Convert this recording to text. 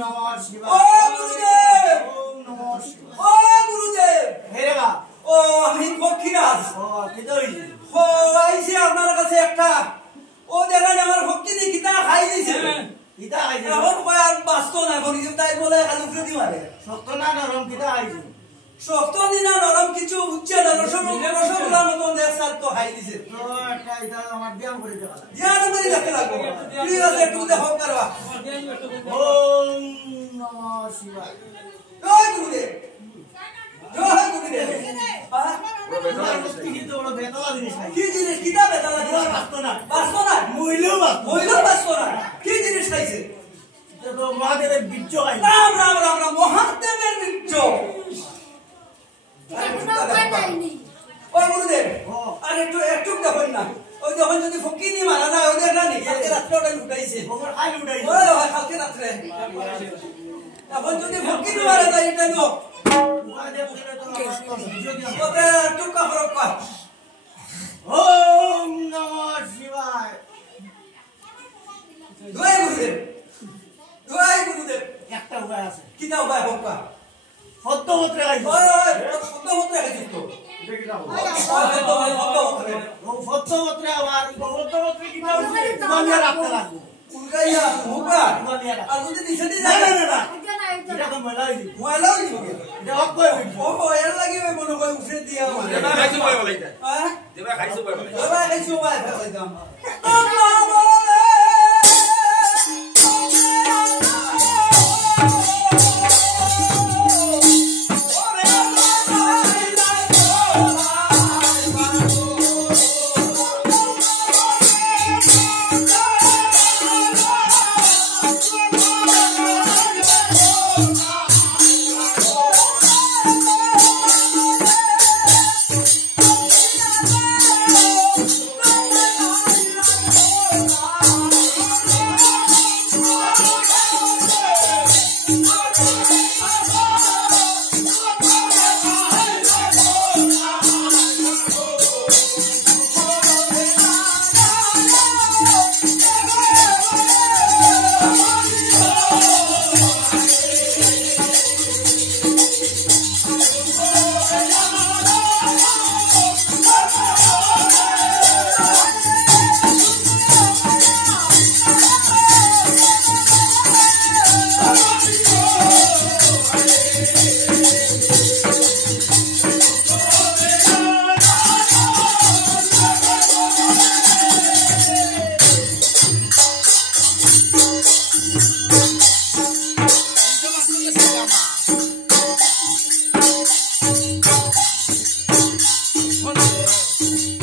নমঃ শিবায়। ও গুরুদেব, ওম নমঃ শিবায়। ও গুরুদেব। হে রে বা, ও আমি ফকিরাজ। ও কিদই ও আইছি আপনার কাছে একটা। ও দেখেন আমার ফকিনি কিতা খাই দিছে। কিতা আইছে? এখন কয় আর বাঁচতো না, বলি তাই বলে খালি উঠে দি মারে। শক্ত না নরম কিতা আইছে? শক্ত দিনা নরম কিছু উঠছে না, রসগোল্লার মতন দেখ স্যার তো খাই দিছে। তো একটা এটা আমার ব্যায়াম করে দেওয়া। ধ্যান করে দেখতে লাগবো। ঠিক আছে, একটু দেখো করবা। ওম নমঃ শিবায়। জয় গুরুদেব, জয় গুরুদেব। হ্যাঁ? তোমার মুক্তি কিন্তু বড় বেতলা জিনিস নাই। কি জিনিস কিতা বেতা লাগে? বাঁচতো না। বাঁচতো না, মইলেও বাঁচতো। মহিলাও বাঁচতো না। কি জিনিস খাইছে? এটা তো মহাদেবের বীর্য খাইছে। রাম রাম রাম রাম, মহাদেবের বীর্য। ও গুরুদেব, ও। আর একটু একটু দেখুন না। ওই যখন যদি ফকিনি মারা যায়, ওই দেখ না নি, কালকে রাত্রে ওটা উঠাইছে। ওমর খাই উঠাইছে। ওই ওই কালকে রাত্রে। এখন যদি ফকিনি মারা যায়, এটা নো। মহাদেব বলে তো আমার তো বীর্য দিয়া। ওতে একটু কাপড় পা। ওম নমঃ শিবায়। জয় গুরুদেব, জয় গুরুদেব। একটা উপায় আছে। কিতা উপায় হোক পা। পদ্মপত্রে খাইছে। ওই ওই, পদ্মপত্রে খাইছিস তো। ওই পদ্মপত্রে। ও পদ্মপত্রে আবার পদ্মপত্রে কিতা হইছে? উমালিয়া রাখতে লাগবো। উল্টাইয়া মুখা। উমালিয়া রাখ। আর যদি নিচে দিয়ে না যায়, না না না। এটা তো ময়লা হইছে। ময়লাও দিব কে? এটা অক্ষয় হইছে। ও এর লাগি ওই মনে করে উঠে দিয়া মানে। দেবা খাইছো বলে বলে এটা হ্যাঁ? দেবা খাইছো বলে বলে এবার খাইছো ভাই ফেলাইতাম। Monday.